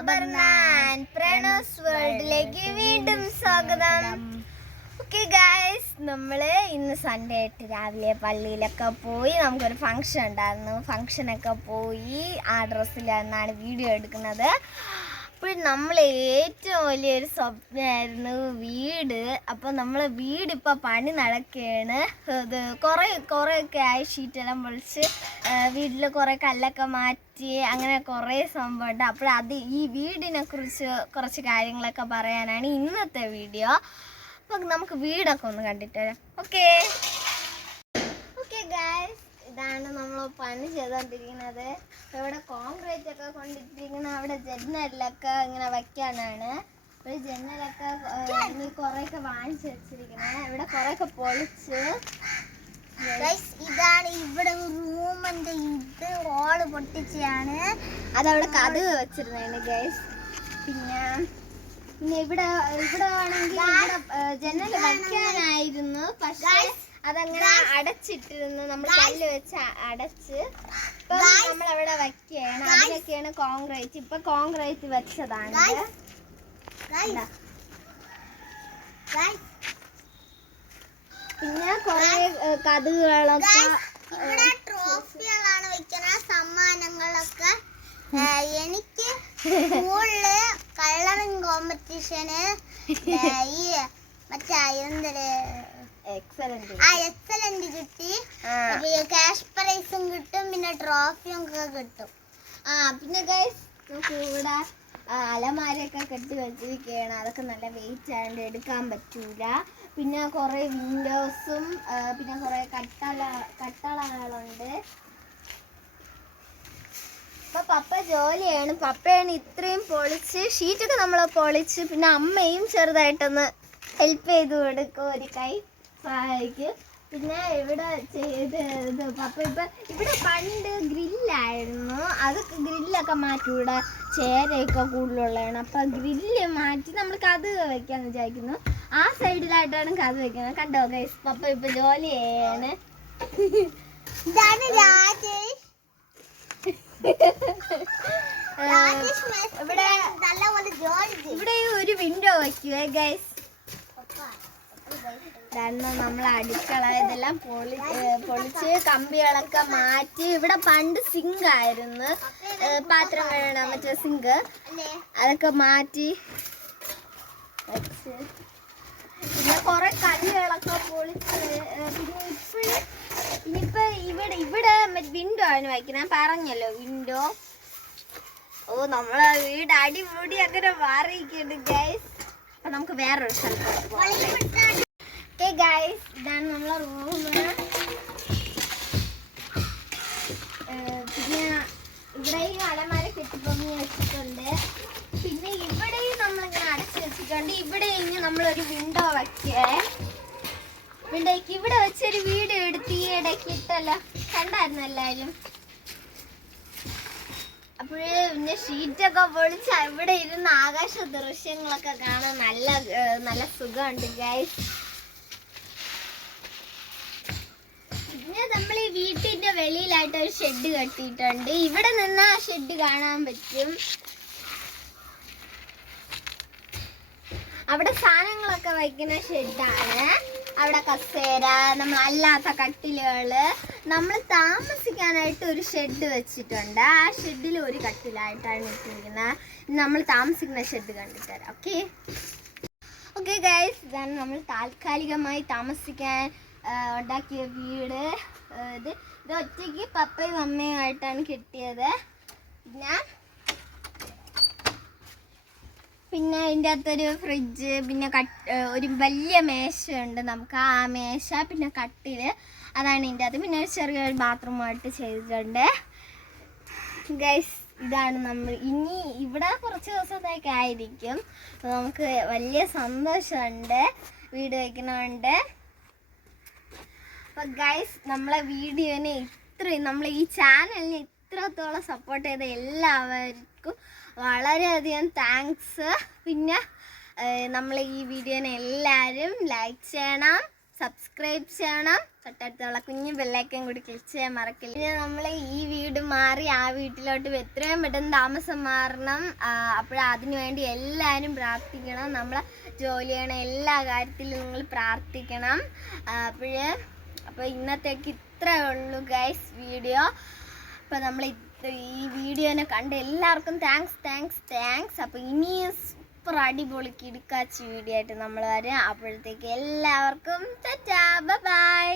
അപർണാൻ പ്രണോസ് വേൾഡിലേക്ക് വീണ്ടും സ്വാഗതം. ഓക്കെ ഗായ്സ്, നമ്മള് ഇന്ന് സൺഡേ ആയിട്ട് രാവിലെ പള്ളിയിലൊക്കെ പോയി നമുക്കൊരു ഫംഗ്ഷൻ ഉണ്ടായിരുന്നു. ഫംഗ്ഷനൊക്കെ പോയി ആ ഡ്രസ്സിലാണ് വീഡിയോ എടുക്കുന്നത്. അപ്പോൾ നമ്മൾ ഏറ്റവും വലിയൊരു സ്വപ്നമായിരുന്നു വീട്. അപ്പോൾ നമ്മൾ വീടിപ്പോൾ പണി നടക്കുകയാണ്. ഇത് കുറേയൊക്കെ ആയി, ഷീറ്റെല്ലാം പൊളിച്ച് വീട്ടിൽ കുറേ കല്ലൊക്കെ മാറ്റി, അങ്ങനെ കുറേ സംഭവമുണ്ട്. അപ്പോൾ ഈ വീടിനെ കുറിച്ച് കുറച്ച് കാര്യങ്ങളൊക്കെ പറയാനാണ് ഇന്നത്തെ വീഡിയോ. അപ്പോൾ നമുക്ക് വീടൊക്കെ ഒന്ന് കണ്ടിട്ട് വരാം. ഓക്കെ ഗായ്സ്, ഇതാണ് നമ്മൾ പണി ചെയ്തുകൊണ്ടിരിക്കുന്നത്. ഇവിടെ കോൺക്രീറ്റ് ഒക്കെ കൊണ്ടിട്ടിരിക്കുന്നത് അവിടെ ജനലൊക്കെ ഇങ്ങനെ വയ്ക്കാനാണ്. ഒരു ജനലൊക്കെ ഇനി കുറേയൊക്കെ വാങ്ങിച്ച് വെച്ചിരിക്കുന്നത്. ഇവിടെ കുറേയൊക്കെ പൊളിച്ച്. ഇതാണ് ഇവിടെ റൂമിൻ്റെ ഇത് ഹോള് പൊട്ടിച്ചാണ്. അതവിടെ കതക് വെച്ചിരുന്നതാണ് ഗൈസ്. പിന്നെ ഇവിടെ ആണെങ്കിൽ ജനൽ വയ്ക്കാനായിരുന്നു, പക്ഷേ അതങ്ങനെ അടച്ചിട്ടിരുന്നു. നമ്മൾ കല്ല് വെച്ച് അടച്ച് ഇപ്പൊ നമ്മളവിടെ വയ്ക്കുകയാണ്. അതിലൊക്കെയാണ് കോൺക്രീറ്റ്. ഇപ്പൊ കോൺക്രീറ്റ് വെച്ചതാണ്. പിന്നെ കുറെ കഥകളൊക്കെ ട്രോഫികളാണ് വെക്കുന്ന സമ്മാനങ്ങളൊക്കെ. എനിക്ക് സ്കൂളില് കളറിങ് കോമ്പറ്റീഷന് ഈ മറ്റേ എക്സലന്റ് കിട്ടി. ക്യാഷ് പ്രൈസും കിട്ടും, പിന്നെ ട്രോഫിയും ഒക്കെ കിട്ടും. പിന്നെ ഗൈസ്, നമുക്ക് ഇവിടെ അലമാരയൊക്കെ കെട്ടി വെച്ചിരിക്കുകയാണ്. അതൊക്കെ നല്ല വെയിറ്റ് ആയതുകൊണ്ട് എടുക്കാൻ പറ്റൂല. പിന്നെ കുറേ വിൻഡോസും പിന്നെ കുറേ കട്ടളകളുണ്ട്. അപ്പൊ പപ്പ ജോലിയാണ്. പപ്പയാണ് ഇത്രയും പൊളിച്ച്, ഷീറ്റൊക്കെ നമ്മൾ പൊളിച്ച്. പിന്നെ അമ്മയും ചെറുതായിട്ടൊന്ന് ഹെൽപ്പ് ചെയ്ത് കൊടുക്കും, ഒരു കൈ സഹായിക്കും. പിന്നെ ഇവിടെ ചെയ്ത് പപ്പ ഇവിടെ പണ്ട് ഗ്രില്ലായിരുന്നു. അതൊക്കെ ഗ്രില്ലൊക്കെ മാറ്റി. ഇവിടെ ചേരയൊക്കെ കൂടുതലുള്ളതാണ്. അപ്പൊ ഗ്രില്ല് മാറ്റി നമ്മൾ കതക് വെക്കാന്ന് വിചാരിക്കുന്നു. ആ സൈഡിലായിട്ടാണ് കതക് വെക്കുന്നത്. കണ്ടോ ഗൈസ്, പപ്പ ഇപ്പൊ ജോലി ചെയ്യാണ്. ഇവിടെ ഒരു വിൻഡോ വയ്ക്കുവേ ഗൈസ്. കാരണം നമ്മൾ അടുക്കള ഇതെല്ലാം പൊളിച്ച് കമ്പികളൊക്കെ മാറ്റി. ഇവിടെ പണ്ട് സിങ്ക് ആയിരുന്നു, പാത്രം കഴുകണ മറ്റേ സിങ്ക്. അതൊക്കെ മാറ്റി വെച്ച്. പിന്നെ കുറെ കല്ലുകളൊക്കെ പൊളിച്ച്. പിന്നെ ഇനിയിപ്പോ ഇവിടെ വിൻഡോ ആണ് വയ്ക്കുന്നത്. ഞാൻ പറഞ്ഞല്ലോ വിൻഡോ. നമ്മളെ വീട് അടിപൊളി അങ്ങനെ മാറിയിരിക്കുന്നുണ്ട് ഗൈസ്. അപ്പൊ നമുക്ക് വേറൊരു സ്ഥലത്ത് പോകാം. ഗൈസ്, ഇതാണ് നമ്മളെ റൂം. പിന്നെ ഇവിടെയും അലമാര കെട്ടിപ്പൊങ്ങി വെച്ചിട്ടുണ്ട്. പിന്നെ ഇവിടെയും നമ്മളിങ്ങനെ അടച്ചു വെച്ചിട്ടുണ്ട്. ഇവിടെ ഇനി നമ്മളൊരു വിൻഡോ വയ്ക്കേ. വിൻഡോയ്ക്ക് ഇവിടെ വെച്ചൊരു വീഡിയോ എടുത്ത് ഈ ഇടയ്ക്ക് ഇട്ടല്ലോ, കണ്ടായിരുന്നു എല്ലാവരും. അപ്പോഴേ പിന്നെ ഷീറ്റൊക്കെ പൊളിച്ച് ഇവിടെ ഇരുന്ന് ആകാശ ദൃശ്യങ്ങളൊക്കെ കാണാൻ നല്ല സുഖമുണ്ട് ഗൈസ്. പിന്നെ നമ്മൾ ഈ വീട്ടിന്റെ വെളിയിലായിട്ട് ഒരു ഷെഡ് കെട്ടിയിട്ടുണ്ട്. ഇവിടെ നിന്ന് ആ ഷെഡ് കാണാൻ പറ്റും. അവിടെ സാധനങ്ങളൊക്കെ വയ്ക്കുന്ന ഷെഡാണ്. അവിടെ കസേര, നമ്മൾ അല്ലാത്ത കട്ടിലുകള്. നമ്മൾ താമസിക്കാനായിട്ട് ഒരു ഷെഡ് വെച്ചിട്ടുണ്ട്. ആ ഷെഡിൽ ഒരു കട്ടിലായിട്ടാണ് ഇട്ടിരിക്കുന്നത്. നമ്മൾ താമസിക്കുന്ന ഷെഡ് കണ്ടിട്ട് തരാം. ഓക്കെ ഗൈസ്, ഇതാണ് നമ്മൾ താൽക്കാലികമായി താമസിക്കാൻ ഉണ്ടാക്കിയ വീട്. ഇത് ഒറ്റയ്ക്ക് പപ്പയും അമ്മയുമായിട്ടാണ് കിട്ടിയത്. പിന്നെ ഇതിൻ്റെ അകത്തൊരു ഫ്രിഡ്ജ്, പിന്നെ ഒരു വലിയ മേശയുണ്ട് നമുക്ക്. ആ മേശ, പിന്നെ കട്ടില്, അതാണ് ഇതിൻ്റെ അകത്ത്. പിന്നെ ഒരു ചെറിയൊരു ബാത്റൂമായിട്ട് ചെയ്തിട്ടുണ്ട് ഗൈസ്. ഇതാണ് നമ്മൾ ഇനി ഇവിടെ കുറച്ച് ദിവസത്തേക്ക് ആയിരിക്കും. നമുക്ക് വലിയ സന്തോഷമുണ്ട് വീട് വയ്ക്കണമുണ്ട്. അപ്പോൾ ഗൈസ്, നമ്മളെ വീഡിയോനെ നമ്മൾ ഈ ചാനലിനെ ഇത്രത്തോളം സപ്പോർട്ട് ചെയ്ത എല്ലാവർക്കും വളരെയധികം താങ്ക്സ്. പിന്നെ നമ്മൾ ഈ വീഡിയോനെ എല്ലാവരും ലൈക്ക് ചെയ്യണം, സബ്സ്ക്രൈബ് ചെയ്യണം, തൊട്ടടുത്തുള്ള കുഞ്ഞു ബെല്ലൈക്കൻ കൂടി ക്ലിക്ക് ചെയ്യാൻ മറക്കില്ല. പിന്നെ നമ്മൾ ഈ വീട് മാറി ആ വീട്ടിലോട്ട് എത്രയും പെട്ടെന്ന് താമസം മാറണം. അതിനു വേണ്ടി എല്ലാവരും പ്രാർത്ഥിക്കണം. നമ്മളെ ജോലി ചെയ്യണ എല്ലാ കാര്യത്തിലും നിങ്ങൾ പ്രാർത്ഥിക്കണം. അപ്പോൾ ഇന്നത്തേക്ക് ഇത്രേ ഉള്ളൂ ഗൈസ് വീഡിയോ. അപ്പോൾ നമ്മൾ ഈ വീഡിയോനെ കണ്ട് എല്ലാവർക്കും താങ്ക്സ്. അപ്പോൾ ഇനിയും സൂപ്പർ അടിപൊളി കിടുക്കാച്ചി വീഡിയോ ആയിട്ട് നമ്മൾ വരാം. അപ്പോഴത്തേക്ക് എല്ലാവർക്കും ടാറ്റാ, ബൈ.